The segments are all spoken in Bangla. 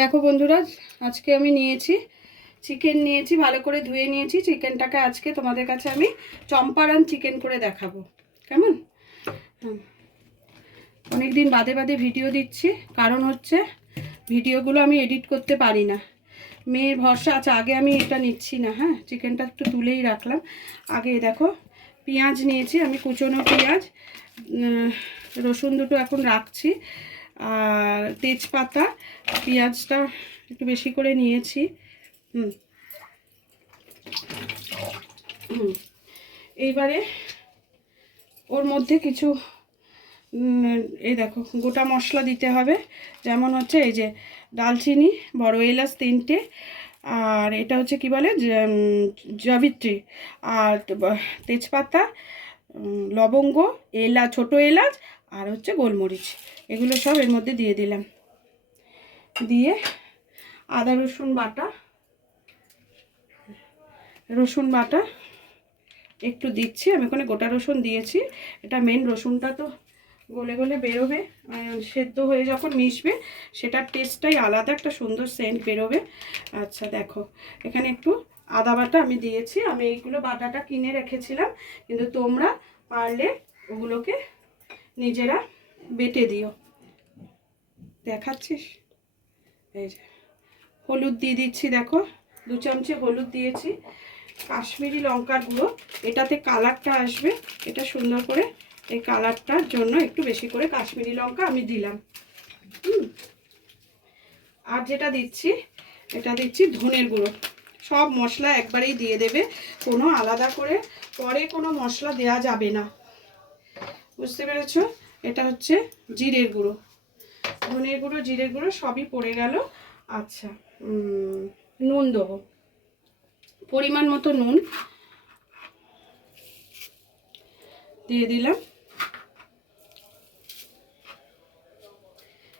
দেখো বন্ধুরা, আজকে আমি নিয়েছি চিকেন, নিয়েছি ভালো করে ধুয়ে নিয়েছি চিকেনটাকে। আজকে তোমাদের কাছে আমি চম্পারন চিকেন করে দেখাবো, কেমন? অনেক দিন বাদে বাদে ভিডিও দিচ্ছি, কারণ হচ্ছে ভিডিওগুলো আমি এডিট করতে পারি না, মেয়ের ভরসা আছে। আগে আমি এটা নিচ্ছি না, হ্যাঁ, চিকেনটা একটু তুলেই রাখলাম। আগে দেখো পেঁয়াজ নিয়েছি আমি, কুচনো পেঁয়াজ, রসুন দুটো এখন রাখছি, আর তেজপাতা, পেঁয়াজটা একটু বেশি করে নিয়েছি। এইবারে ওর মধ্যে কিছু এই দেখো গোটা মশলা দিতে হবে, যেমন হচ্ছে এই যে দালচিনি, বড় এলাচ 3টে, আর এটা হচ্ছে কি বলে জবিত্রী, আর তেজপাতা, লবঙ্গ, এলাচ, ছোটো এলাচ, আর হচ্ছে গোলমরিচ, এগুলো সব এর মধ্যে দিয়ে দিলাম। দিয়ে আদা রসুন বাটা একটু দিচ্ছি আমি, ওখানে গোটা রসুন দিয়েছি। এটা মেন, রসুনটা তো গলে গলে বেরোবে, সেদ্ধ হয়ে যখন মিশবে সেটার টেস্টটাই আলাদা, একটা সুন্দর সেন্ট বেরোবে। আচ্ছা দেখো, এখানে একটু আদা বাটা আমি দিয়েছি। আমি এইগুলো বাটাটা কিনে রেখেছিলাম, কিন্তু তোমরা পারলে ওগুলোকে নিজেরা বেটে দিও। দেখাচ্ছিস? এই যে হলুদ দিয়ে দিচ্ছি, দেখো 2 চামচে হলুদ দিয়েছি। কাশ্মীরি লঙ্কার গুঁড়ো, এটাতে কালারটা আসবে, এটা সুন্দর করে, এই কালারটার জন্য একটু বেশি করে কাশ্মীরি লঙ্কা আমি দিলাম। আর যেটা দিচ্ছি, এটা দিচ্ছি ধনের গুঁড়ো। সব মশলা একবারেই দিয়ে দেবে, কোনো আলাদা করে পরে কোনো মশলা দেয়া যাবে না, বুঝতে পেরেছ? এটা হচ্ছে জিরের গুঁড়ো, ধনের গুঁড়ো, জিরের গুঁড়ো সবই পড়ে গেল। আচ্ছা, নুন দেবো পরিমাণ মতো, নুন দিয়ে দিলাম।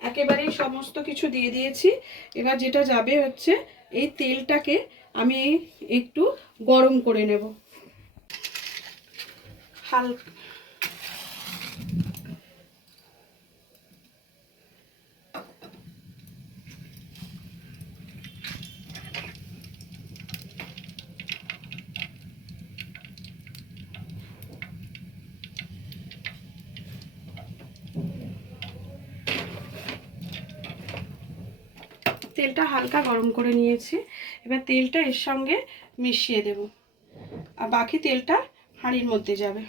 একেবারেই সমস্ত কিছু দিয়ে দিয়েছি। এবার যেটা যাবে হচ্ছে এই তেলটাকে আমি একটু গরম করে নেব হালকা। তেলটা হালকা গরম করে নিয়েছি, এবার তেলটা এর সঙ্গে মিশিয়ে দেব, আর বাকি তেলটা হাঁড়ির মধ্যে যাবে।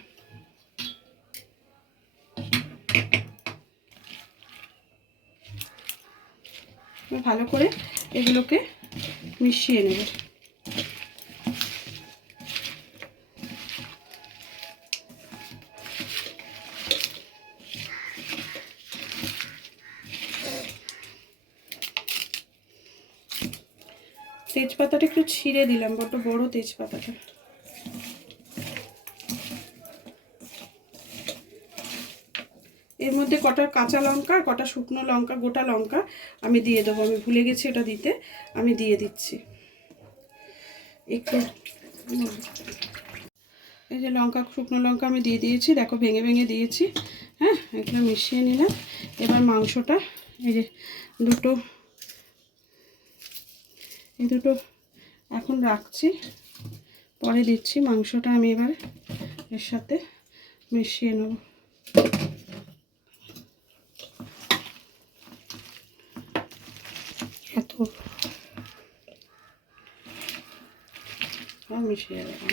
ভালো করে এগুলোকে মিশিয়ে নেব। তেজপাতাটা একটু ছিঁড়ে দিলাম, বড্ড বড় তেজপাতাটা। এর মধ্যে কটা কাঁচা লঙ্কা আর কটা শুকনো লঙ্কা, গোটা লঙ্কা আমি দিয়ে দেবো, আমি ভুলে গেছি ওটা দিতে, আমি দিয়ে দিচ্ছি একটু। এই যে লঙ্কা, শুকনো লঙ্কা আমি দিয়ে দিয়েছি, দেখো ভেঙে ভেঙে দিয়েছি, হ্যাঁ, এগুলো মিশিয়ে নিলাম। এবার মাংসটা, এই যে এই দুটো এখন রাখছি, পরে দিচ্ছি। মাংসটা আমি এবার এর সাথে মিশিয়ে নেব। এত মিশিয়ে দেবো,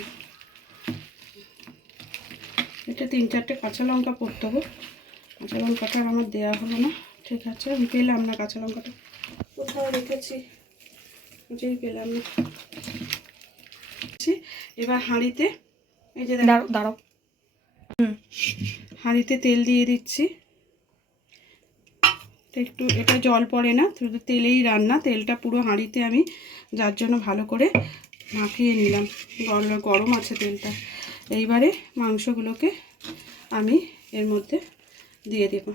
এটা 3-4টে কাঁচা লঙ্কা পড়তে হবে, কাঁচা লঙ্কাটা আমার দেওয়া হলো না। ঠিক আছে, আমি পেলাম না কাঁচা লঙ্কাটা, কোথাও রেখেছি, বুঝেই পেলাম না। এবার হাঁড়িতে, এই যে দাঁড়াও, হাঁড়িতে তেল দিয়ে দিচ্ছি। একটু, এটা জল পড়ে না, শুধু তেলেই রান্না, তেলটা পুরো হাঁড়িতে আমি যার জন্য ভালো করে মাখিয়ে নিলাম, গরম আছে তেলটা। এইবারে মাংসগুলোকে আমি এর মধ্যে দিয়ে দেব।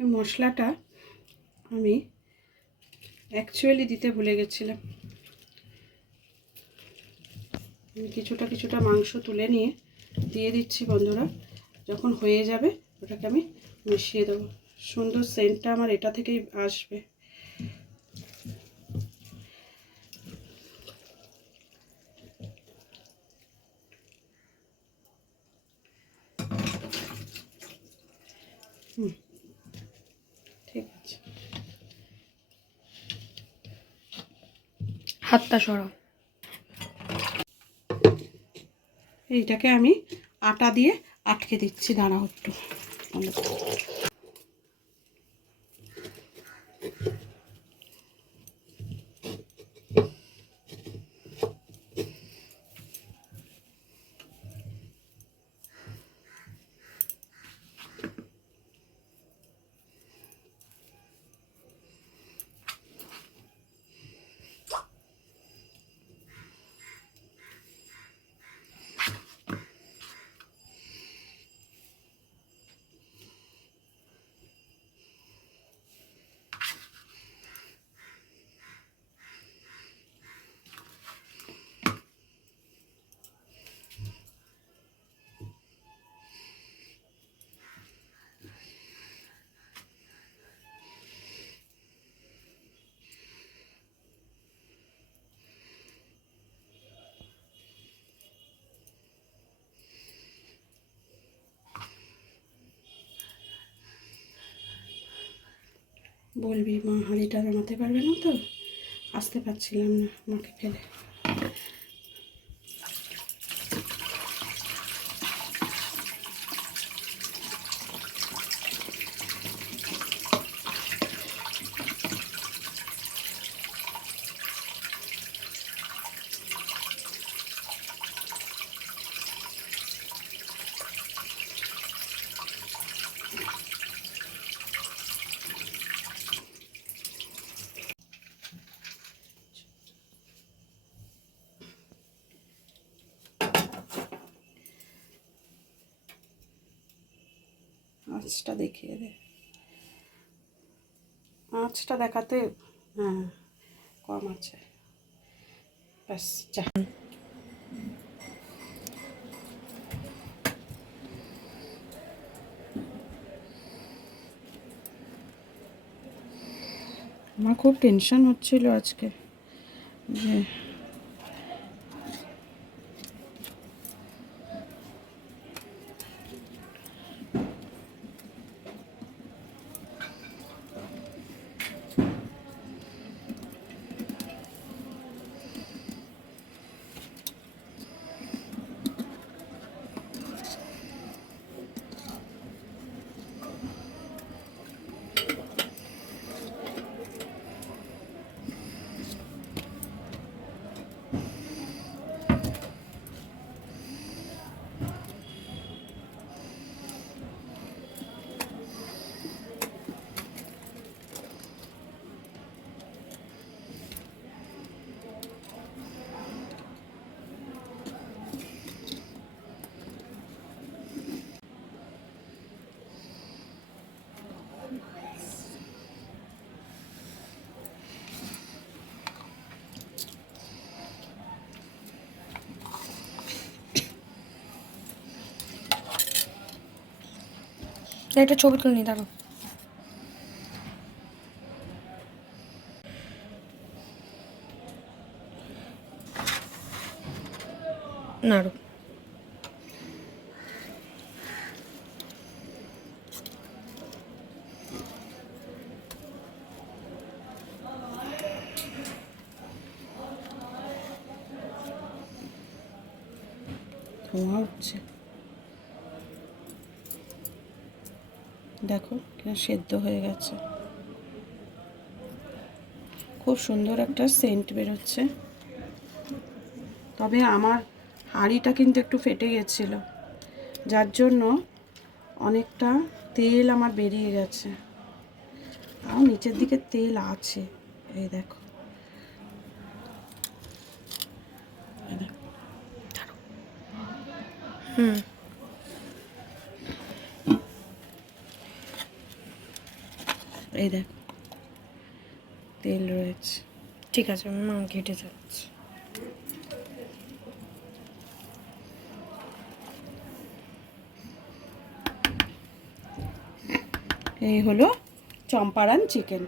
এই মশলাটা আমি অ্যাকচুয়ালি দিতে ভুলে গেছিলাম। আমি কিছুটা মাংস তুলে নিয়ে দিয়ে দিচ্ছি বন্ধুরা। যখন হয়ে যাবে ওটাকে আমি মিশিয়ে দেবো। সুন্দর সেন্টটা আমার এটা থেকেই আসবে। ঠিক আছে, হাতটা সরাও। এইটাকে আমি আটা দিয়ে আটকে দিচ্ছি, দাঁড়াও একটু। বলবি মা হাঁড়িটা নামাতে পারবে না তো, আসতে পারছিলাম না মাকে ফেলে। আঁচটা দেখিয়ে দে, আঁচটা দেখাতে। হ্যাঁ কম আছে, ব্যাস যা। আমার খুব টেনশন হচ্ছিল আজকে যে একটা ছবি তুলে নি, দাঁড়ো। নাড়ো। ধোঁয়া উঠছে, দেখো কিনা সেদ্ধ হয়ে গেছে। খুব সুন্দর একটা সেন্ট বেরোচ্ছে। তবে আমার হাঁড়িটা কিন্তু একটু ফেটে গেছিল, যার জন্য অনেকটা তেল আমার বেরিয়ে গেছে। তাও নিচের দিকে তেল আছে, এই দেখো। হুম। এই দেখ তেল রয়েছে। ঠিক আছে, মা ঘেটে যাচ্ছে। এই হলো চম্পারান চিকেন।